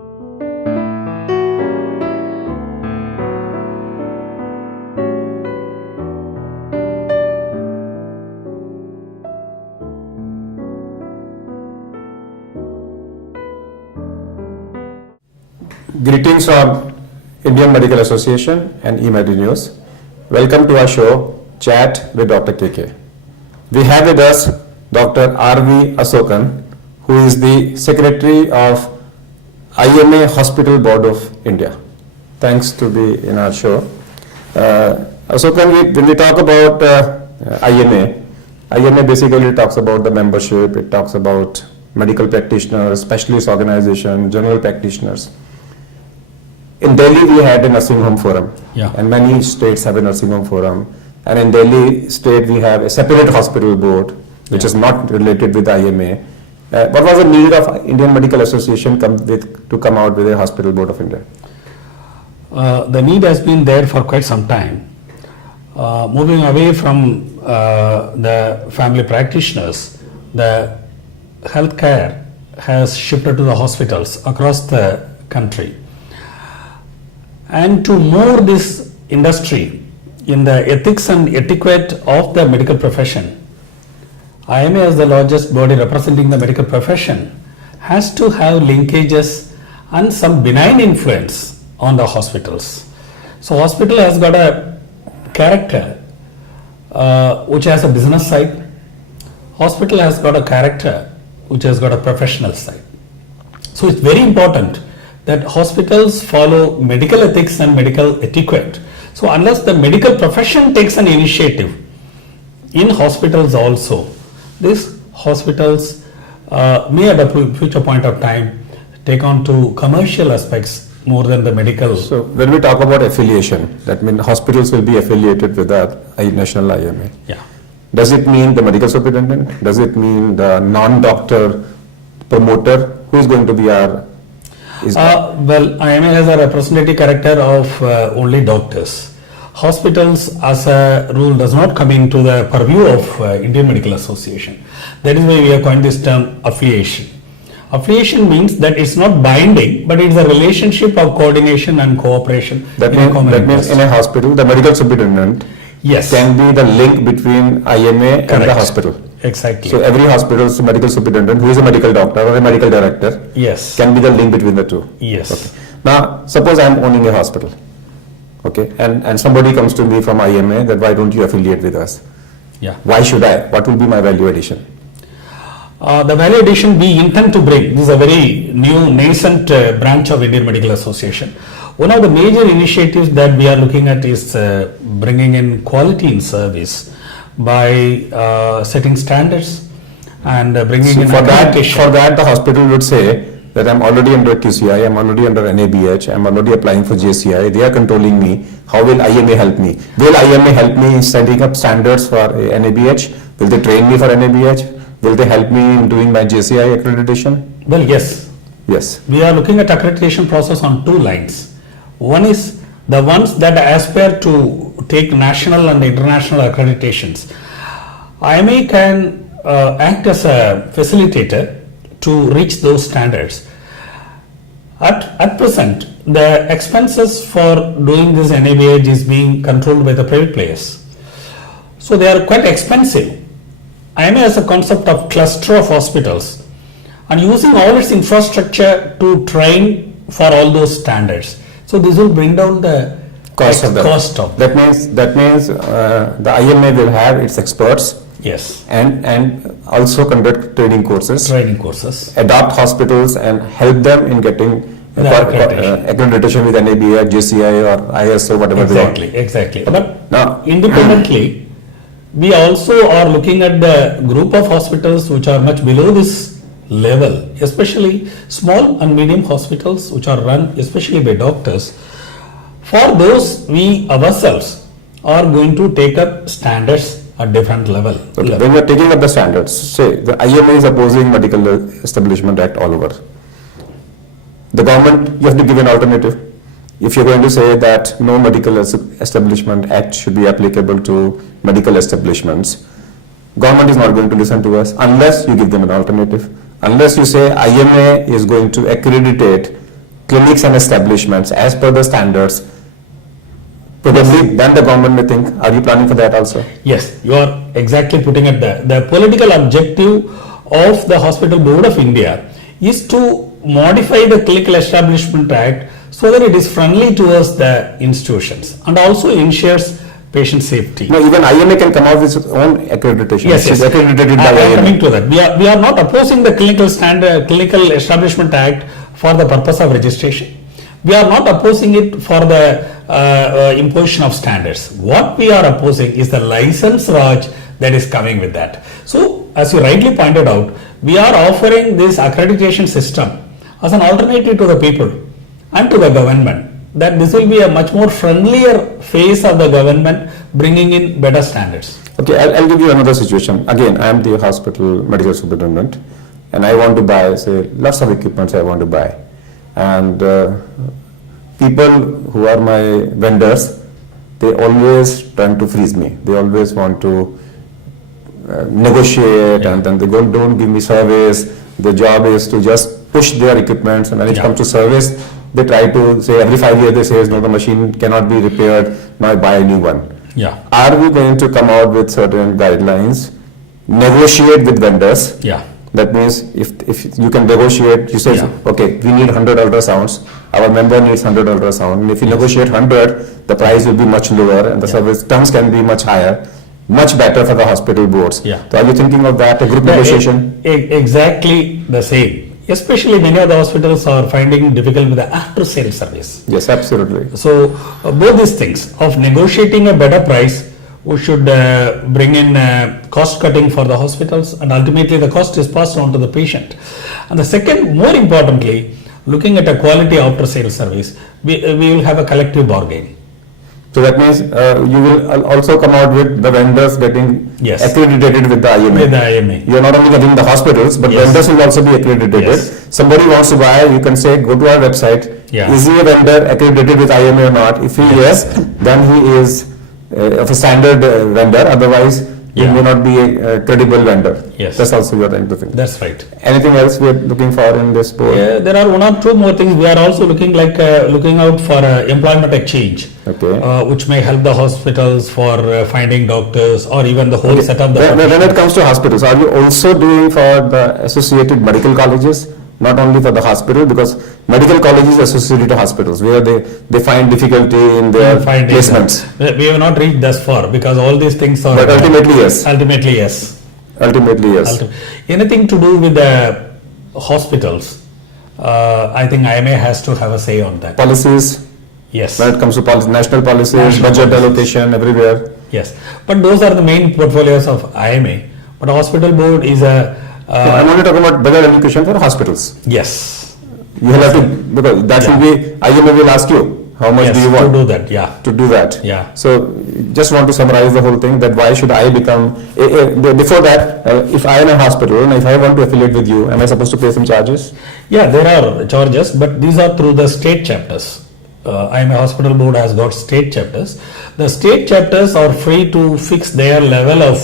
Greetings from Indian Medical Association and eMedi News. Welcome to our show, Chat with Dr. KK. We have with us Dr. R.V. Asokan, who is the Secretary of IMA Hospital Board of India. Thanks to be in our show. Asokan, when we talk about IMA basically talks about the membership, it talks about medical practitioners, specialist organization, general practitioners. In Delhi, we had a nursing home forum, and many states have a nursing home forum. And in Delhi state, we have a separate hospital board, which is not related with IMA. What was the need of Indian Medical Association to come out with a hospital board of India? The need has been there for quite some time. Moving away from the family practitioners, the healthcare has shifted to the hospitals across the country. And to move this industry in the ethics and etiquette of the medical profession, IMA as the largest body representing the medical profession has to have linkages and some benign influence on the hospitals. So hospital has got a character which has a business side. Hospital has got a character which has got a professional side. So it's very important that hospitals follow medical ethics and medical etiquette. So unless the medical profession takes an initiative in hospitals also, these hospitals may at a future point of time take on to commercial aspects more than the medical. So when we talk about affiliation, that means hospitals will be affiliated with the national IMA. Yeah. Does it mean the medical superintendent? Does it mean the non-doctor promoter? Who is going to be our well, IMA has a representative character of only doctors. Hospitals as a rule does not come into the purview of Indian Medical Association. That is why we have coined this term affiliation. Affiliation means that it's not binding, but it's a relationship of coordination and cooperation. That means in a hospital, the medical superintendent can be the link between IMA and the hospital. Exactly. So every hospital's medical superintendent, who is a medical doctor or a medical director, can be the link between the two. Yes. Okay. Now, suppose I am owning a hospital, okay, and somebody comes to me from IMA that why don't you affiliate with us? Yeah. Why should I? What will be my value addition? The value addition we intend to bring, this is a very new nascent branch of Indian Medical Association. One of the major initiatives that we are looking at is bringing in quality in service by setting standards and bringing in accreditation. For that the hospital would say that I'm already under QCI, I'm already under NABH, I'm already applying for JCI, they are controlling me. How will IMA help me? Will IMA help me in setting up standards for NABH? Will they train me for NABH? Will they help me in doing my JCI accreditation? Well, yes. Yes. We are looking at accreditation process on two lines. One is the ones that aspire to take national and international accreditations. IMA can act as a facilitator to reach those standards. At present, the expenses for doing this NABH is being controlled by the private players. So they are quite expensive. IMA has a concept of cluster of hospitals and using all its infrastructure to train for all those standards. So this will bring down the cost of that. That means the IMA will have its experts. Yes. And also conduct training courses. Adopt hospitals and help them in getting accreditation with NABH, JCI or ISO, whatever they want. Exactly. But now, independently, we also are looking at the group of hospitals which are much below this level, especially small and medium hospitals which are run especially by doctors. For those, we ourselves are going to take up standards at different level. Okay. When we are taking up the standards, say the IMA is opposing Medical Establishment Act all over. The government, you have to give an alternative. If you're going to say that no Medical Establishment Act should be applicable to medical establishments, government is not going to listen to us unless you give them an alternative. Unless you say IMA is going to accreditate clinics and establishments as per the standards, probably then the government may think, are you planning for that also? Yes, you are exactly putting it there. The political objective of the Hospital Board of India is to modify the Clinical Establishment Act so that it is friendly towards the institutions and also ensures patient safety. No, even IMA can come out with its own accreditation. Yes, It's yes. accredited by I am IMA. coming to that. We are not opposing the Clinical Establishment Act for the purpose of registration. We are not opposing it for the imposition of standards. What we are opposing is the license Raj that is coming with that. So, as you rightly pointed out, we are offering this accreditation system as an alternative to the people and to the government. That this will be a much more friendlier face of the government, bringing in better standards. Okay, I'll give you another situation. Again, I am the hospital medical superintendent and I want to buy, say, lots of equipments I want to buy. And people who are my vendors, they always try to freeze me. They always want to negotiate and then they don't give me service. The job is to just push their equipments, and when it comes to service, they try to say every 5 years they say, no, the machine cannot be repaired, now I buy a new one. Yeah. Are we going to come out with certain guidelines, negotiate with vendors? Yeah. That means if you can negotiate, you say, Yeah. okay, we need 100 ultrasounds, our member needs 100 ultrasound. And if you negotiate 100, the price will be much lower and the service terms can be much higher, much better for the hospital boards. Yeah. So are you thinking of that, a group negotiation? Exactly the same. Especially many of the hospitals are finding difficult with the after sale service. Yes, absolutely. So both these things of negotiating a better price, we should bring in cost cutting for the hospitals, and ultimately the cost is passed on to the patient. And the second, more importantly, looking at a quality after sale service, we will have a collective bargain. So that means you will also come out with the vendors getting Yes. accredited with the IMA. With the IMA. You are not only getting the hospitals, but Yes. vendors will also be accredited. Yes. Somebody wants to buy, you can say, go to our website. Yeah. Is he a vendor accredited with IMA or not? If he yes, then he is of a standard vendor. Otherwise, he Yeah. may not be a credible vendor. Yes. That's also your thing to think. That's right. Anything else we are looking for in this board? There are one or two more things. We are also looking out for employment exchange, Okay. which may help the hospitals for finding doctors or even the whole setup. When it comes to hospitals, are you also doing for the associated medical colleges? Not only for the hospital, because medical colleges are associated to hospitals where they find difficulty in their placements. We have not reached thus far because all these things are. But ultimately, yes. Ultimately, yes. Ultimately, yes. Anything to do with the hospitals, I think IMA has to have a say on that. Policies, Yes. when it comes to national policies, National budget policies. allocation, everywhere. Yes. But those are the main portfolios of IMA. But hospital board is a. I'm only talking about budget allocation for hospitals. Yes. You will have to, because that will be, IMA will ask you, how much Yes, do you want? to do that? Yeah. To do that. Yeah. So just want to summarize the whole thing, that why should I become, before that, if I am a hospital and if I want to affiliate with you, am I supposed to pay some charges? Yeah, there are charges, but these are through the state chapters. IMA Hospital Board has got state chapters. The state chapters are free to fix their level of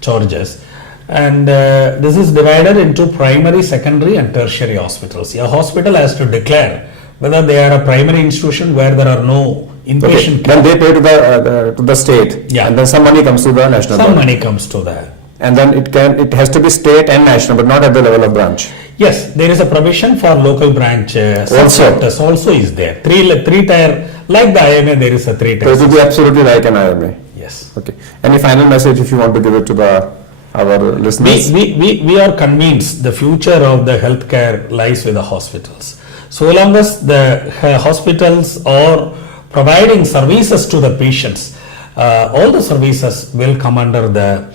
charges. And this is divided into primary, secondary and tertiary hospitals. A hospital has to declare whether they are a primary institution where there are no inpatient care. Then they pay to the state. Yeah. And then some money comes to the national Some body. money comes to that. And then it has to be state and national, but not at the level of branch. Yes, there is a provision for local branch chapters also is there. Three tier, like the IMA, there is a three So it tier. will be absolutely like an IMA. Yes. Okay. Any final message if you want to give it to our listeners? We are convinced the future of the healthcare lies with the hospitals. So long as the hospitals are providing services to the patients, all the services will come under the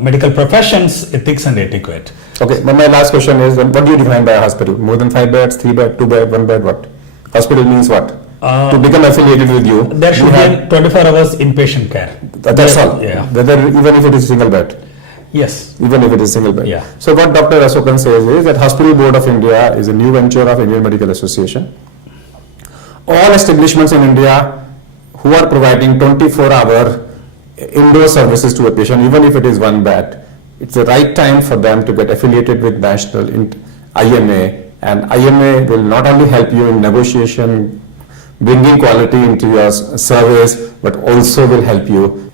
medical professions, ethics and etiquette. Okay, but my last question is, what do you define by a hospital? More than 5 beds, 3 bed, 2 bed, 1 bed, what? Hospital means what? To become affiliated with you. There should be 24 hours inpatient care. That's all. Yeah. Whether, even if it is single bed. Yes. Even if it is single bed. Yeah. So what Dr. Asokan says is that Hospital Board of India is a new venture of Indian Medical Association. All establishments in India who are providing 24-hour indoor services to a patient, even if it is 1 bed, it's the right time for them to get affiliated with national IMA And IMA will not only help you in negotiation, bringing quality into your service, but also will help you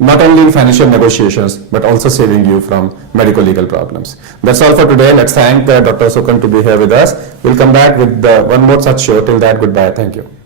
not only in financial negotiations, but also saving you from medical legal problems. That's all for today. Let's thank Dr. Sukan to be here with us. We'll come back with one more such show. Till that, goodbye. Thank you.